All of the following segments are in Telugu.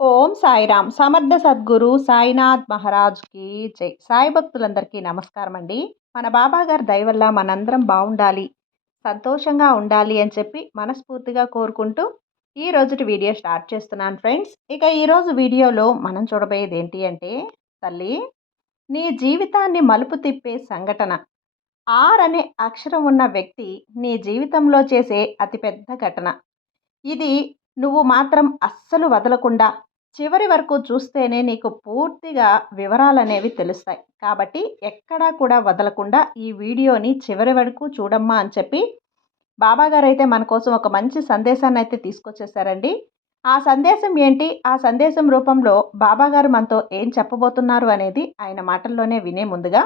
ఓం సాయిరామ్. సమర్థ సద్గురు సాయినాథ్ మహారాజ్కి జై. సాయి భక్తులందరికీ నమస్కారం అండి మన బాబా గారి దయవల్ల మనందరం బాగుండాలి సంతోషంగా ఉండాలి అని చెప్పి మనస్ఫూర్తిగా కోరుకుంటూ ఈ రోజుటి వీడియో స్టార్ట్ చేస్తున్నాను ఫ్రెండ్స్. ఇక ఈరోజు వీడియోలో మనం చూడబోయేది ఏంటి అంటే తల్లి నీ జీవితాన్ని మలుపు తిప్పే సంఘటన. ఆర్ అనే అక్షరం ఉన్న వ్యక్తి నీ జీవితంలో చేసే అతిపెద్ద ఘటన. ఇది నువ్వు మాత్రం అస్సలు వదలకుండా చివరి వరకు చూస్తేనే నీకు పూర్తిగా వివరాలు అనేవి తెలుస్తాయి. కాబట్టి ఎక్కడా కూడా వదలకుండా ఈ వీడియోని చివరి వరకు చూడమ్మా అని చెప్పి బాబాగారు అయితే మన కోసం ఒక మంచి సందేశాన్ని అయితే తీసుకొచ్చేసారండి. ఆ సందేశం ఏంటి? ఆ సందేశం రూపంలో బాబాగారు మనతో ఏం చెప్పబోతున్నారు అనేది ఆయన మాటల్లోనే వినే ముందుగా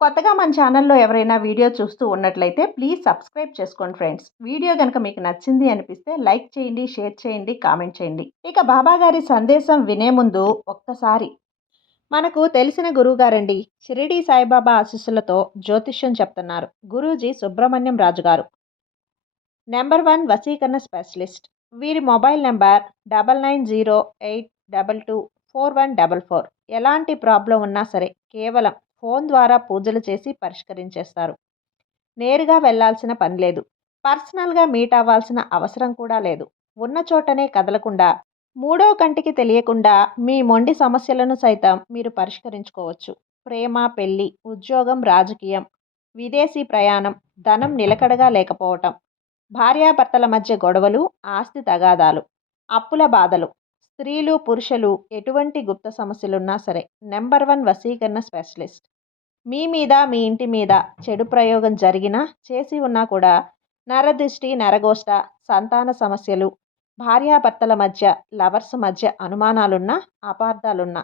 కొత్తగా మన ఛానల్లో ఎవరైనా వీడియో చూస్తూ ఉన్నట్లయితే ప్లీజ్ సబ్స్క్రైబ్ చేసుకోండి ఫ్రెండ్స్. వీడియో కనుక మీకు నచ్చింది అనిపిస్తే లైక్ చేయండి షేర్ చేయండి కామెంట్ చేయండి. ఇక బాబా గారి సందేశం వినే ముందు ఒక్కసారి. మనకు తెలిసిన గురువుగారండి షిరిడి సాయిబాబా ఆశీస్సులతో జ్యోతిష్యం చెప్తున్నారు. గురూజీ సుబ్రహ్మణ్యం రాజు గారు. నెంబర్ వన్ వసీకరణ స్పెషలిస్ట్. వీరి mobile number double nine zero eight double two four one double four. ఎలాంటి ప్రాబ్లం ఉన్నా సరే కేవలం ఫోన్ ద్వారా పూజలు చేసి పరిష్కరించేస్తారు. నేరుగా వెళ్ళాల్సిన పని లేదు. పర్సనల్గా మీట్ అవ్వాల్సిన అవసరం కూడా లేదు. ఉన్న చోటనే కదలకుండా మూడో కంటికి తెలియకుండా మీ మొండి సమస్యలను సైతం మీరు పరిష్కరించుకోవచ్చు. ప్రేమ పెళ్ళి ఉద్యోగం రాజకీయం విదేశీ ప్రయాణం ధనం నిలకడగా లేకపోవటం భార్యాభర్తల మధ్య గొడవలు ఆస్తి తగాదాలు అప్పుల బాధలు స్త్రీలు పురుషులు ఎటువంటి గుప్త సమస్యలున్నా సరే నెంబర్ వన్ వసీకరణ స్పెషలిస్ట్. మీ మీద మీ ఇంటి మీద చెడు ప్రయోగం జరిగినా చేసి ఉన్నా కూడా నరదృష్టి నరగోష్ట సంతాన సమస్యలు భార్యాభర్తల మధ్య లవర్స్ మధ్య అనుమానాలున్నా అపార్థాలున్నా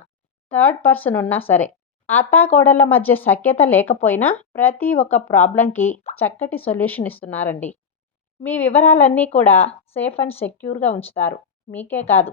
థర్డ్ పర్సన్ ఉన్నా సరే అత్తాకోడళ్ళ మధ్య సఖ్యత లేకపోయినా ప్రతి ఒక్క ప్రాబ్లంకి చక్కటి సొల్యూషన్ ఇస్తున్నారండి. మీ వివరాలన్నీ కూడా సేఫ్ అండ్ సెక్యూర్గా ఉంచుతారు. మీకే కాదు.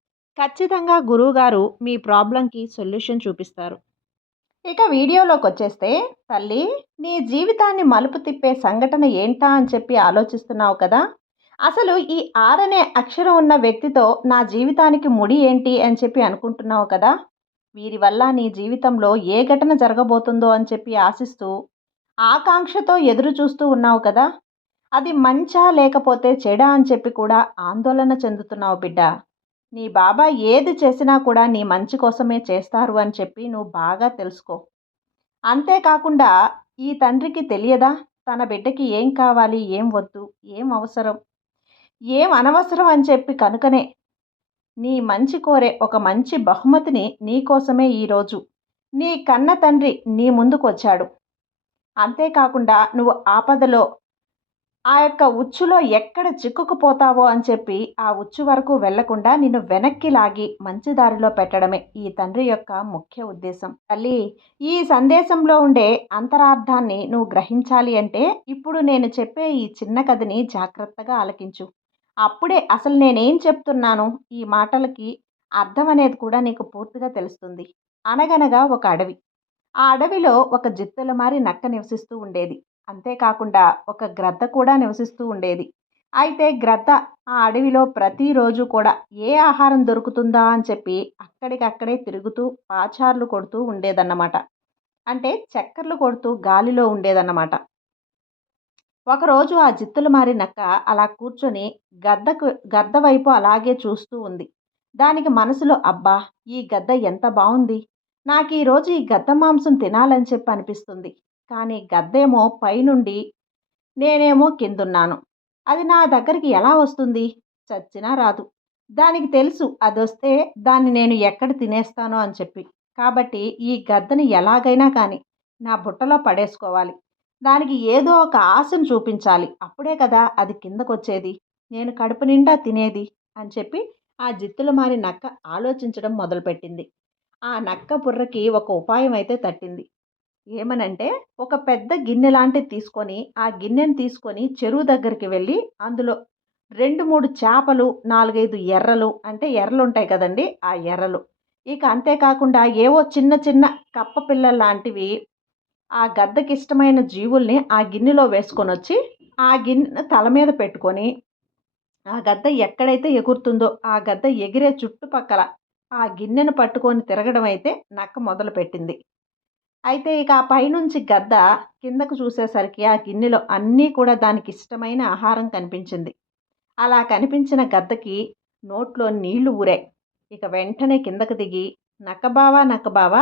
ఖచ్చితంగా గురువుగారు మీ ప్రాబ్లంకి సొల్యూషన్ చూపిస్తారు. ఇక వీడియోలోకి వచ్చేస్తే తల్లి నీ జీవితాన్ని మలుపు తిప్పే సంఘటన ఏంటా అని చెప్పి ఆలోచిస్తున్నావు కదా? అసలు ఈ ఆర్ అనే అక్షరం ఉన్న వ్యక్తితో నా జీవితానికి ముడి ఏంటి అని చెప్పి అనుకుంటున్నావు కదా? వీరి వల్ల నీ జీవితంలో ఏ ఘటన జరగబోతుందో అని చెప్పి ఆశిస్తూ ఆకాంక్షతో ఎదురు చూస్తూ ఉన్నావు కదా? అది మంచా లేకపోతే చెడా అని చెప్పి కూడా ఆందోళన చెందుతున్నావు బిడ్డ. నీ బాబా ఏది చేసినా కూడా నీ మంచి కోసమే చేస్తారు అని చెప్పి నువ్వు బాగా తెలుసుకో. అంతేకాకుండా ఈ తండ్రికి తెలియదా? తన బిడ్డకి ఏం కావాలి? ఏం వద్దు? ఏం అవసరం? ఏం అనవసరం అని చెప్పి కనుకనే నీ మంచి కోరే ఒక మంచి బహుమతిని నీ కోసమే ఈరోజు నీ కన్న తండ్రి నీ ముందుకు వచ్చాడు అంతేకాకుండా నువ్వు ఆపదలో ఆ యొక్క ఉచ్చులో ఎక్కడ చిక్కుకుపోతావో అని చెప్పి ఆ ఉచ్చు వరకు వెళ్ళకుండా నిన్ను వెనక్కి లాగి మంచి దారిలో పెట్టడమే ఈ తండ్రి యొక్క ముఖ్య ఉద్దేశం. తల్లి ఈ సందేశంలో ఉండే అంతరార్థాన్ని నువ్వు గ్రహించాలి అంటే ఇప్పుడు నేను చెప్పే ఈ చిన్న కథని జాగ్రత్తగా ఆలకించు. అప్పుడే అసలు నేనేం చెప్తున్నాను? ఈ మాటలకి అర్థం అనేది కూడా నీకు పూర్తిగా తెలుస్తుంది. అనగనగా ఒక అడవి. ఆ అడవిలో ఒక జిత్తుల మారి నక్క నివసిస్తూ ఉండేది. అంతేకాకుండా ఒక గ్రద్ద కూడా నివసిస్తూ ఉండేది. అయితే గ్రద్ద ఆ అడవిలో ప్రతిరోజు కూడా ఏ ఆహారం దొరుకుతుందా అని చెప్పి అక్కడికక్కడే తిరుగుతూ పాచార్లు కొడుతూ ఉండేదన్నమాట. అంటే చక్కర్లు కొడుతూ గాలిలో ఉండేదన్నమాట. ఒకరోజు ఆ జిత్తులు మారి నక్క అలా కూర్చొని గద్దకు గద్ద వైపు అలాగే చూస్తూ ఉంది. దానికి మనసులో అబ్బా ఈ గద్ద ఎంత బాగుంది నాకు ఈరోజు ఈ గద్ద మాంసం తినాలని చెప్పి అనిపిస్తుంది. కానీ గద్దేమో పైనుండి నేనేమో కిందున్నాను. అది నా దగ్గరికి ఎలా వస్తుంది? చచ్చినా రాదు. దానికి తెలుసు. అది వస్తే దాన్ని నేను ఎక్కడ తినేస్తానో అని చెప్పి. కాబట్టి ఈ గద్దని ఎలాగైనా కానీ నా బుట్టలో పడేసుకోవాలి. దానికి ఏదో ఒక ఆశను చూపించాలి. అప్పుడే కదా అది కిందకొచ్చేది. నేను కడుపు నిండా తినేది అని చెప్పి ఆ జిత్తులు మారి నక్క ఆలోచించడం మొదలుపెట్టింది. ఆ నక్క బుర్రకి ఒక ఉపాయం అయితే తట్టింది. ఏమనంటే ఒక పెద్ద గిన్నె లాంటిది తీసుకొని ఆ గిన్నెని తీసుకొని చెరువు దగ్గరికి వెళ్ళి అందులో రెండు మూడు చేపలు నాలుగైదు ఎర్రలు అంటే ఎర్రలు ఉంటాయి కదండి ఆ ఎర్రలు. ఇక అంతేకాకుండా ఏవో చిన్న చిన్న కప్ప పిల్లలు లాంటివి ఆ గద్దకి ఇష్టమైన జీవుల్ని ఆ గిన్నెలో వేసుకొని వచ్చి ఆ గిన్నె తల మీద పెట్టుకొని ఆ గద్ద ఎక్కడైతే ఎగురుతుందో ఆ గద్ద ఎగిరే చుట్టుపక్కల ఆ గిన్నెను పట్టుకొని తిరగడం అయితే నక్క మొదలుపెట్టింది. అయితే ఇక ఆ పైనుంచి గద్ద కిందకు చూసేసరికి ఆ గిన్నెలో అన్నీ కూడా దానికి ఇష్టమైన ఆహారం కనిపించింది. అలా కనిపించిన గద్దకి నోట్లో నీళ్ళు ఊరాయి. ఇక వెంటనే కిందకు దిగి నక్కబావా నక్కబావా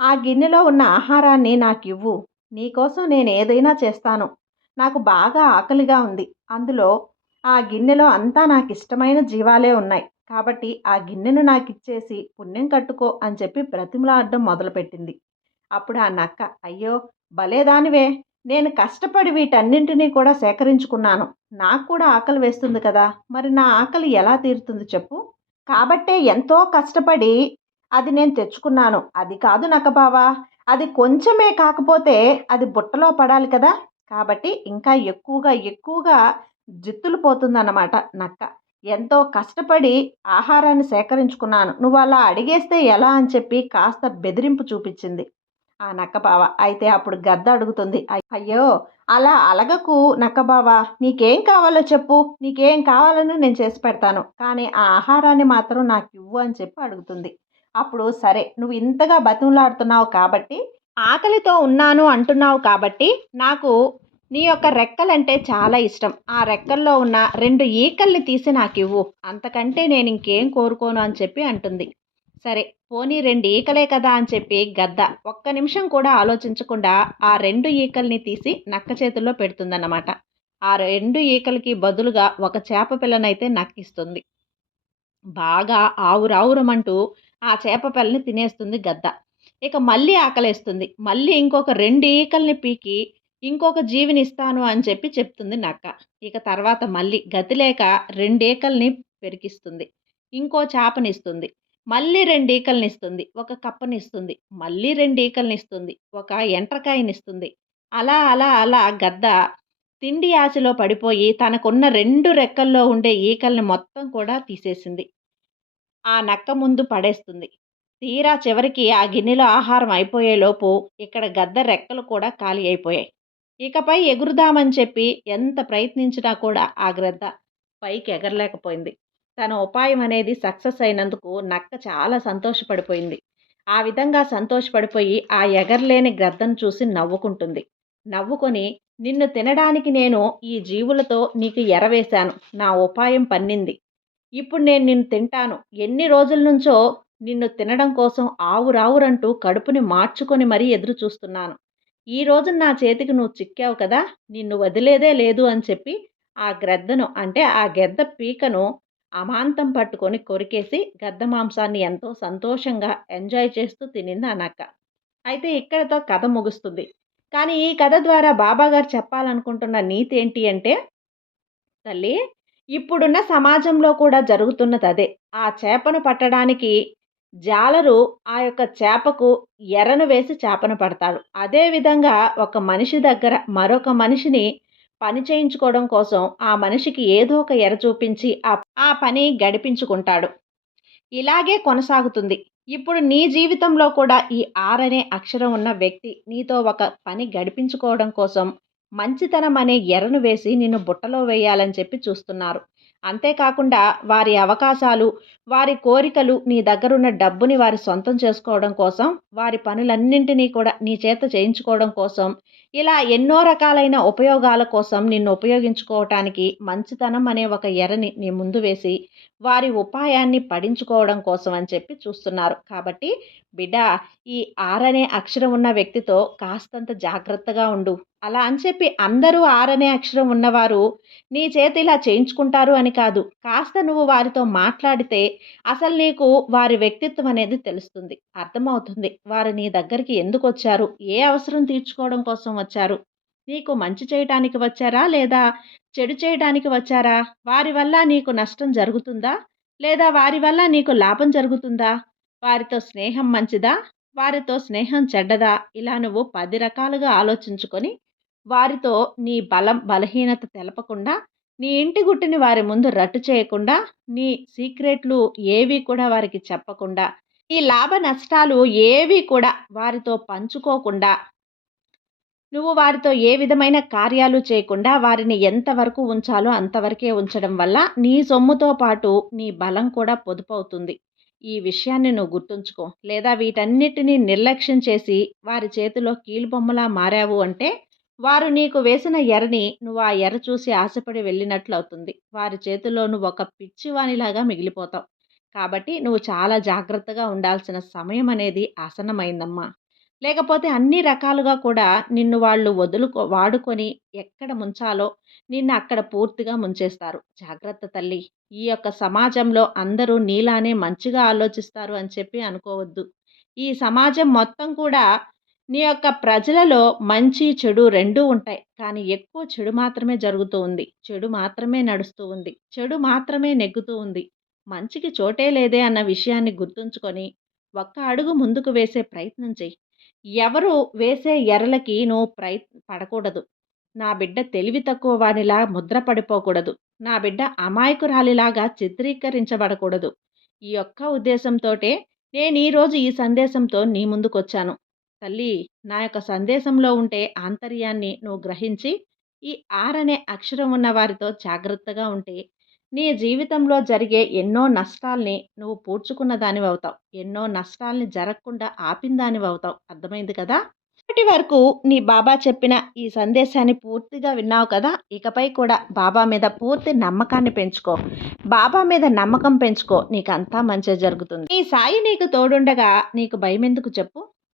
ఆ గిన్నెలో ఉన్న ఆహారాన్ని నాకు ఇవ్వు నీకోసం నేను ఏదైనా చేస్తాను. నాకు బాగా ఆకలిగా ఉంది. అందులో ఆ గిన్నెలో అంతా నాకు ఇష్టమైన జీవాలే ఉన్నాయి. కాబట్టి ఆ గిన్నెను నాకు ఇచ్చేసి పుణ్యం కట్టుకో అని చెప్పి బ్రతిమలాడడం మొదలుపెట్టింది. అప్పుడు ఆ నక్క అయ్యో భలేదానివే నేను కష్టపడి వీటన్నింటినీ కూడా సేకరించుకున్నాను. నాకు కూడా ఆకలి వేస్తుంది కదా. మరి నా ఆకలి ఎలా తీరుతుంది చెప్పు. కాబట్టే ఎంతో కష్టపడి అది నేను తెచ్చుకున్నాను. అది కాదు నక్కబావా అది కొంచెమే కాకపోతే అది బుట్టలో పడాలి కదా. కాబట్టి ఇంకా ఎక్కువగా ఎక్కువగా జిత్తులు పోతుందన్నమాట నక్క. ఎంతో కష్టపడి ఆహారాన్ని సేకరించుకున్నాను. నువ్వు అలా అడిగేస్తే ఎలా అని చెప్పి కాస్త బెదిరింపు చూపించింది. ఆ నక్కబావ అయితే అప్పుడు గద్ద అడుగుతుంది. అయ్యో అలా అలగకు నక్కబావ నీకేం కావాలో చెప్పు. నీకేం కావాలని నేను చేసి పెడతాను. కానీ ఆ ఆహారాన్ని మాత్రం నాకు ఇవ్వు అని చెప్పి అడుగుతుంది. అప్పుడు సరే నువ్వు ఇంతగా బతిమలాడుతున్నావు కాబట్టి ఆకలితో ఉన్నాను అంటున్నావు కాబట్టి నాకు నీ యొక్క రెక్కలంటే చాలా ఇష్టం. ఆ రెక్కల్లో ఉన్న రెండు ఈకల్ని తీసి నాకు ఇవ్వు. అంతకంటే నేను ఇంకేం కోరుకోను అని చెప్పి అంటుంది. సరే పోనీ రెండు ఈకలే కదా అని చెప్పి గద్ద ఒక్క నిమిషం కూడా ఆలోచించకుండా ఆ రెండు ఈకల్ని తీసి నక్క చేతుల్లో పెడుతుందన్నమాట. ఆ రెండు ఈకలకి బదులుగా ఒక చేప పిల్లనైతే నక్కిస్తుంది. బాగా ఆవురావురమంటూ ఆ చేప పిల్లని తినేస్తుంది గద్ద. ఇక మళ్ళీ ఆకలేస్తుంది. మళ్ళీ ఇంకొక రెండు ఈకల్ని పీకి ఇంకొక జీవిని ఇస్తాను అని చెప్పి చెప్తుంది నక్క. ఇక తర్వాత మళ్ళీ గతి లేక రెండేకల్ని పెరికిస్తుంది. ఇంకో చేపనిస్తుంది మళ్ళీ రెండు ఈకల్ని ఇస్తుంది ఒక కప్పనిస్తుంది. మళ్ళీ రెండు ఈకల్ని ఇస్తుంది ఒక ఎంట్రకాయనిస్తుంది అలా అలా అలా గద్ద తిండి ఆశలో పడిపోయి తనకున్న రెండు రెక్కల్లో ఉండే ఈకల్ని మొత్తం కూడా తీసేసింది. ఆ నక్క ముందు పడేస్తుంది. తీరా చివరికి ఆ గిన్నెలో ఆహారం అయిపోయేలోపు ఇక్కడ గద్ద రెక్కలు కూడా ఖాళీ అయిపోయాయి. ఇకపై ఎగురుదామని చెప్పి ఎంత ప్రయత్నించినా కూడా ఆ గ్రద్ద పైకి ఎగరలేకపోయింది తన ఉపాయం అనేది సక్సెస్ అయినందుకు నక్క చాలా సంతోషపడిపోయింది. ఆ విధంగా సంతోషపడిపోయి ఆ ఎగర్లేని గ్రద్దను చూసి నవ్వుకుంటుంది. నవ్వుకొని నిన్ను తినడానికి నేను ఈ జీవులతో నీకు ఎరవేశాను. నా ఉపాయం పన్నింది. ఇప్పుడు నేను నిన్ను తింటాను. ఎన్ని రోజుల నుంచో నిన్ను తినడం కోసం ఆవురావురంటూ కడుపుని మార్చుకొని మరీ ఎదురు చూస్తున్నాను. ఈ రోజు నా చేతికి నువ్వు చిక్కావు కదా! నిన్ను వదిలేదే లేదు అని చెప్పి ఆ గ్రద్దను అంటే ఆ గెద్ద పీకను అమాంతం పట్టుకొని కొరికేసి గద్ద మాంసాన్ని ఎంతో సంతోషంగా ఎంజాయ్ చేస్తూ తినింది ఆ నక్క అయితే ఇక్కడతో కథ ముగుస్తుంది. కానీ ఈ కథ ద్వారా బాబాగారు చెప్పాలనుకుంటున్న నీతి ఏంటి అంటే తల్లి ఇప్పుడున్న సమాజంలో కూడా జరుగుతున్నది అదే. ఆ చేపను పట్టడానికి జాలరు ఆ యొక్క చేపకు ఎర్రను వేసి చేపను పడతాడు. అదేవిధంగా ఒక మనిషి దగ్గర మరొక మనిషిని పని చేయించుకోవడం కోసం ఆ మనిషికి ఏదో ఒక ఎర చూపించి ఆ పని గడిపించుకుంటాడు. ఇలాగే కొనసాగుతుంది. ఇప్పుడు నీ జీవితంలో కూడా ఈ ఆర్ అనే అక్షరం ఉన్న వ్యక్తి నీతో ఒక పని గడిపించుకోవడం కోసం మంచితనం అనే ఎర్రను వేసి నిన్ను బుట్టలో వేయాలని చెప్పి చూస్తున్నారు. అంతేకాకుండా వారి అవకాశాలు వారి కోరికలు నీ దగ్గరున్న డబ్బుని వారి సొంతం చేసుకోవడం కోసం వారి పనులన్నింటినీ కూడా నీ చేత చేయించుకోవడం కోసం ఇలా ఎన్నో రకాలైన ఉపయోగాల కోసం నిన్ను ఉపయోగించుకోవటానికి మంచితనం అనే ఒక ఎరని నీ ముందు వేసి వారి ఉపాయాన్ని పడించుకోవడం కోసం అని చెప్పి చూస్తున్నారు. కాబట్టి బిడ్డ ఈ ఆర్ అనే అక్షరం ఉన్న వ్యక్తితో కాస్తంత జాగ్రత్తగా ఉండు. అలా అని చెప్పి అందరూ ఆర్ అనే అక్షరం ఉన్నవారు నీ చేతి ఇలా చేయించుకుంటారు అని కాదు. కాస్త నువ్వు వారితో మాట్లాడితే అసలు నీకు వారి వ్యక్తిత్వం అనేది తెలుస్తుంది. అర్థమవుతుంది. వారు నీ దగ్గరికి ఎందుకు వచ్చారు? ఏ అవసరం తీర్చుకోవడం కోసం వచ్చారు? నీకు మంచి చేయటానికి వచ్చారా? లేదా చెడు చేయడానికి వచ్చారా? వారి వల్ల నీకు నష్టం జరుగుతుందా? లేదా వారి వల్ల నీకు లాభం జరుగుతుందా? వారితో స్నేహం మంచిదా? వారితో స్నేహం చెడ్డదా? ఇలా నువ్వు పది రకాలుగా ఆలోచించుకొని వారితో నీ బలం బలహీనత తెలపకుండా నీ ఇంటి గుట్టుని వారి ముందు రట్టు చేయకుండా నీ సీక్రెట్లు ఏవి కూడా వారికి చెప్పకుండా ఈ లాభ నష్టాలు ఏవి కూడా వారితో పంచుకోకుండా నువ్వు వారితో ఏ విధమైన కార్యాలు చేయకుండా వారిని ఎంతవరకు ఉంచాలో అంతవరకే ఉంచడం వల్ల నీ సొమ్ముతో పాటు నీ బలం కూడా పొదుపవుతుంది. ఈ విషయాన్ని నువ్వు గుర్తుంచుకో. లేదా వీటన్నిటినీ నిర్లక్ష్యం చేసి వారి చేతిలో కీలుబొమ్మలా మారావు అంటే వారు నీకు వేసిన ఎరని నువ్వు ఆ ఎర చూసి ఆశపడి వెళ్ళినట్లు అవుతుంది. వారి చేతిలో నువ్వు ఒక పిచ్చివానిలాగా మిగిలిపోతావు. కాబట్టి నువ్వు చాలా జాగ్రత్తగా ఉండాల్సిన సమయం అనేది ఆసన్నమైందమ్మా. లేకపోతే అన్ని రకాలుగా కూడా నిన్ను వాళ్ళు వదులుకో వాడుకొని ఎక్కడ ముంచాలో నిన్ను అక్కడ పూర్తిగా ముంచేస్తారు. జాగ్రత్త తల్లి. ఈ యొక్క సమాజంలో అందరూ నీలానే మంచిగా ఆలోచిస్తారు అని చెప్పి అనుకోవద్దు. ఈ సమాజం మొత్తం కూడా నీ యొక్క ప్రజలలో మంచి చెడు రెండూ ఉంటాయి. కానీ ఎక్కువ చెడు మాత్రమే జరుగుతూ ఉంది. చెడు మాత్రమే నడుస్తూ ఉంది. చెడు మాత్రమే నెగ్గుతూ ఉంది. మంచికి చోటే లేదే అన్న విషయాన్ని గుర్తుంచుకొని ఒక్క అడుగు ముందుకు వేసే ప్రయత్నం చెయ్యి. ఎవరు వేసే ఎరలకి నువ్వు ప్రయ పడకూడదు. నా బిడ్డ తెలివి తక్కువ వాడిలా ముద్ర పడిపోకూడదు. నా బిడ్డ అమాయకురాలిలాగా చిత్రీకరించబడకూడదు. ఈ యొక్క ఉద్దేశంతోటే నేను ఈరోజు ఈ సందేశంతో నీ ముందుకొచ్చాను. తల్లి నా యొక్క సందేశంలో ఉంటే ఆంతర్యాన్ని నువ్వు గ్రహించి ఈ ఆర్ అనే అక్షరం ఉన్న వారితో జాగ్రత్తగా ఉంటే నీ జీవితంలో జరిగే ఎన్నో నష్టాల్ని నువ్వు పూడ్చుకున్న దానివి అవుతావు. ఎన్నో నష్టాల్ని జరగకుండా ఆపిన దానివి అవుతావు. అర్థమైంది కదా? ఇప్పటి వరకు నీ బాబా చెప్పిన ఈ సందేశాన్ని పూర్తిగా విన్నావు కదా? ఇకపై కూడా బాబా మీద పూర్తి నమ్మకాన్ని పెంచుకో. బాబా మీద నమ్మకం పెంచుకో. నీకు అంతా మంచి జరుగుతుంది. నీ సాయి నీకు తోడుండగా నీకు భయం ఎందుకు చెప్పు?